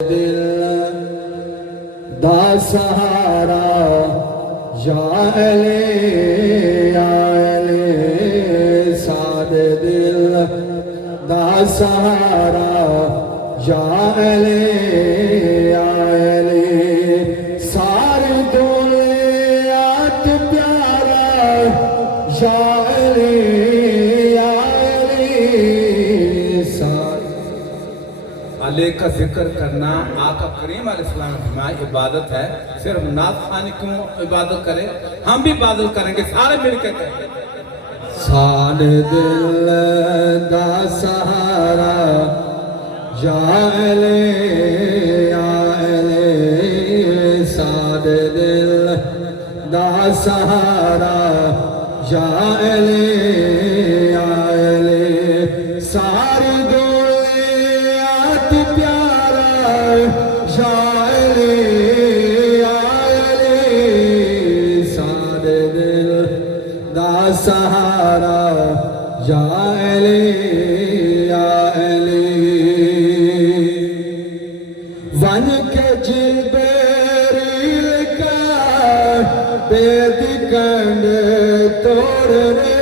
دل دا سہارا یا علی ساد دل دا سہارا یا علی ساری دنیات پیارا یا علی ساد علیہ کا ذکر کرنا آقا کریم علیہ السلام فرمائے عبادت ہے. صرف نعت خوانی کیوں عبادت کرے, ہم بھی عبادت کریں گے, سارے مل کے کریں گے. ساد دل دا سہارا یا علی ساد دل دا سہارا یا علی ساری دنیات پیارا یا علی ساد دل دا سہارا یا علی ون کے جبریل کا بید کنڈ توڑنے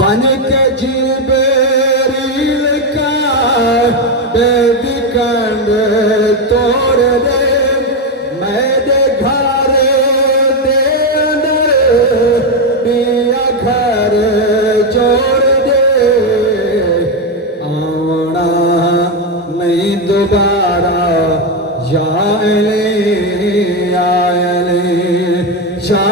ون کے جبریل کا بید کنڈ توڑ دے میرے گھر دے اندر بیا گھر جوڑ دے آونا نہیں دوبارہ یا علی یا